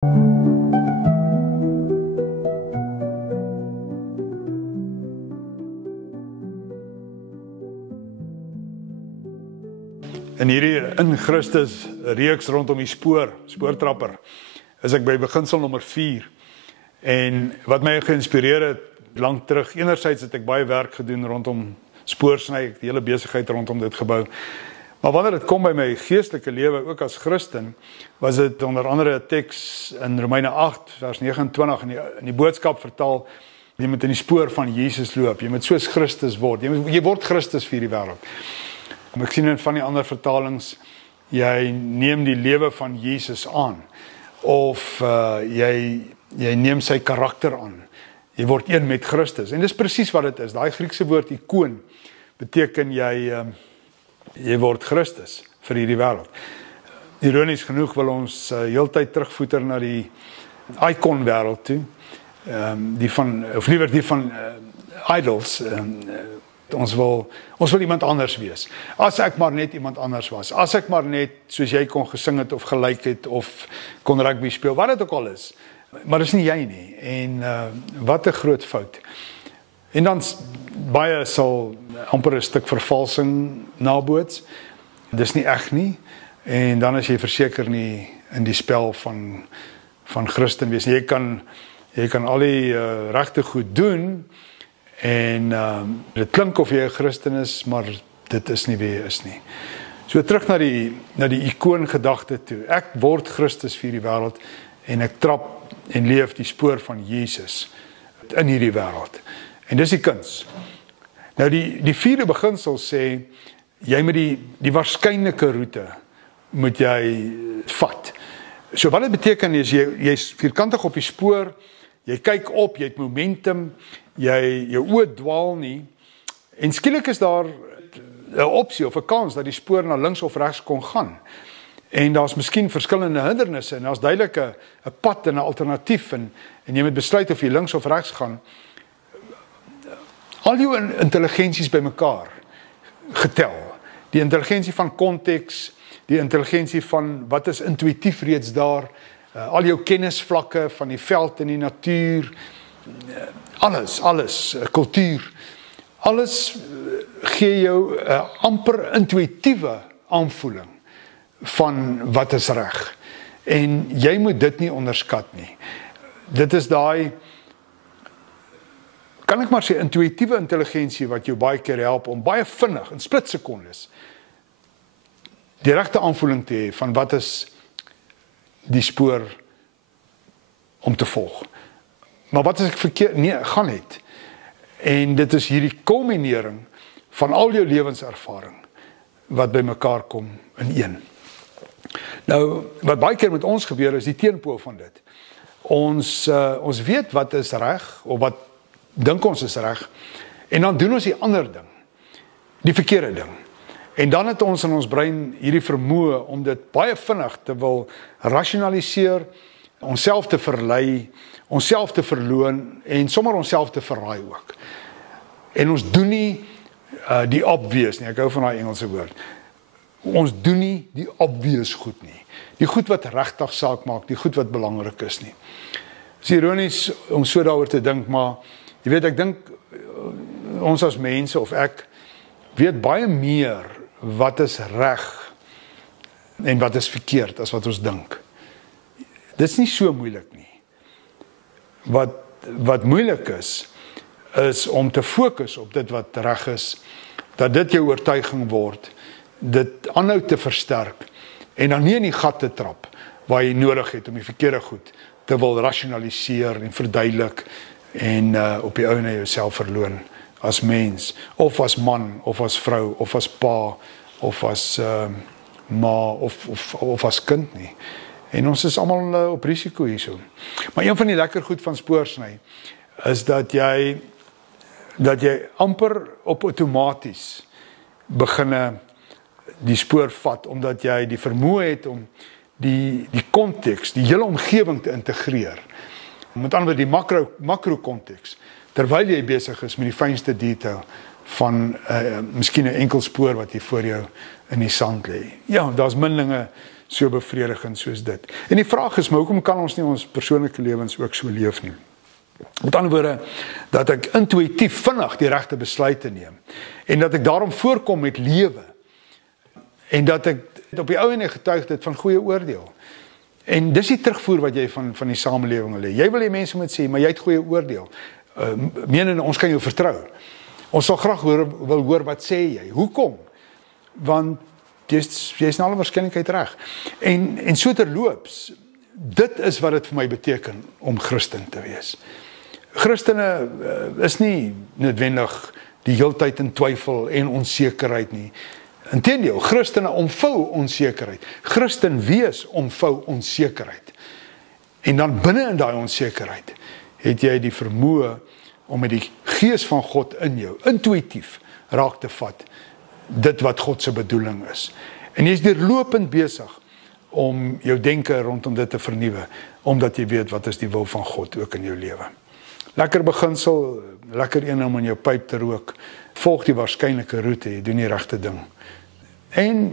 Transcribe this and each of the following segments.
In hierdie in Christus reeks rondom die spoortrapper, is ek by beginsel nommer 4. En wat my geïnspireer het, lang terug, enerzijds het ek baie werk gedoen rondom spoorsny, ek die hele besigheid rondom dit gebou. Maar wanneer dit kom by my geestelike lewe, ook as Christen, was dit onder andere 'n teks in Romeine 8, vers 29, in die boodskap vertaal, jy moet in die spoor van Jesus loop, jy moet soos Christus word, jy word Christus vir die wêreld. Ek sien in van die ander vertalings, jy neem die lewe van Jesus aan, of jy neem sy karakter aan, jy word een met Christus, en dis presies wat dit is, daai Griekse woord ikoon, beteken jy word Christus vir hierdie wêreld. Ironies genoeg wil ons heeltyd terugvoeter na die icon wêreld toe, of liewer die van idols. Ons wil iemand anders wees. As ek maar net iemand anders was. As ek maar net soos jy kon gesing het of gelyk het of kon rugby speel, wat dit ook al is. Maar dis nie jy nie. En wat 'n groot fout. En dan baie sal amper 'n stuk vervalsing naboots. Dis nie reg nie. En dan is jy verseker nie in die spel van Christen wees. Jy kan al die regte goed doen. En dit klink of jy 'n Christen is, maar dit is nie wie jy is nie. So terug na die ikoon gedagte toe. Ek word Christus vir die wêreld en ek trap en leef die spoor van Jesus in hierdie wêreld. En dis die kuns. Nou die vierde beginsel sê, jy moet die waarskynlike roete moet jy vat. So wat dit beteken is, jy's vierkantig op die spoor, jy kyk op, jy het momentum, jou oë dwaal nie, en skielik is daar 'n opsie of 'n kans dat die spoor na links of regs kon gaan. En daar's miskien verskillende hindernisse, en daar's duidelik 'n pad en 'n alternatief, en jy moet besluit of jy links of regs gaan. Al jou intelligensies bymekaar getel. Die intelligensie van konteks, die intelligensie van wat is intuïtief reeds daar, al jou kennisvlakke van die veld en die natuur, alles, kultuur, alles gee jou 'n amper intuïtiewe aanvoeling van wat is reg. En jy moet dit nie onderskat nie. Dit is daai, kan ek maar sê, intuïtiewe intelligensie wat jou baie keer help om baie vinnig, in splitsekondes, die regte aanvoeling te hê van wat is die spoor om te volg. Maar wat as ek verkeerd gaan het? En dit is hierdie kulminering van al jou lewenservaring wat by mekaar kom in een. Nou, wat baie keer met ons gebeur is die teenpool van dit. Ons weet wat is reg, of wat dink ons is reg, en dan doen ons die ander ding, die verkeerde ding. En dan het ons in ons brein hierdie vermoë om dit baie vinnig te wil rasionaliseer, onsself te verlei, onsself te verloon, en sommer onsself te verraai ook. En ons doen nie die obvious nie, ek hou van daai Engelse woord. Ons doen nie die obvious goed nie. Die goed wat regtig saak maak, die goed wat belangrik is nie. Dit is ironies om so daaroor te dink, maar jy weet, ek dink ons as mense, of ek, weet baie meer wat is reg en wat is verkeerd as wat ons dink. Dit is nie so moeilik nie. Wat moeilik is om te fokus op dit wat reg is, dat dit jou oortuiging word, dit aanhou te versterk, en dan nie in die gat te trap, waar jy nodig het om die verkeerde goed te wil rationaliseer en verduidelik, en op die ou na jouself verloon, as mens, of as man, of as vrou, of as pa, of as ma, of as kind nie. En ons is almal op risiko hierso. Maar een van die lekker goed van spoorsny, is dat jy amper op outomaties beginne die spoor vat, omdat jy die vermoë het om die konteks, die hele omgewing te integreer. Met ander woorde, die makro konteks, terwyl jy besig is met die fynste detail van miskien 'n enkel spoor wat hier voor jou in die sand lê. Ja, daar's minlinge so bevredigend soos dit. En die vraag is, maar hoekom kan ons nie ons persoonlike lewens ook so leef nie? Met ander woorde, dat ek intuïtief vinnig die regte besluite neem, en dat ek daarom voorkom met lewe, en dat ek op die ou en getuig dit van goeie oordeel. En dis die terugvoer wat jy van die samelewing wil hê. Jy wil hê mense moet sê, maar jy het goeie oordeel. Menende, ons kan jou vertrou. Ons sal graag wil hoor wat sê jy. Hoekom? Want jy is na alle waarskynlikheid reg. En so terloops, dit is wat dit vir my beteken om Christen te wees. Christene is nie noodwendig die heeltyd in twyfel en onsekerheid nie. Inteendeel, Christene omvou onsekerheid. Christen wees omvou onsekerheid. En dan binne in daai onsekerheid het jy die vermoë om met die gees van God in jou, intuïtief raak te vat, dit wat God se bedoeling is. En jy is deurlopend besig om jou denke rondom dit te vernuwe, omdat jy weet wat is die wil van God ook in jou lewe. Lekker beginsel, lekker een om in jou pyp te rook, volg die waarskynlike roete, jy doen die regte ding. En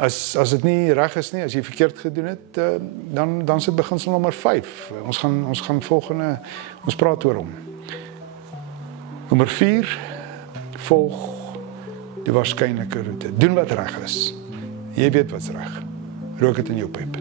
as dit nie reg is nie, as jy verkeerd gedoen het, dan is dit beginsel nommer 5. Ons gaan volgende, ons praat oor hom. Nommer 4, volg die waarskynlike roete. Doen wat reg is. Jy weet wat's reg. Rook dit in jou pyp.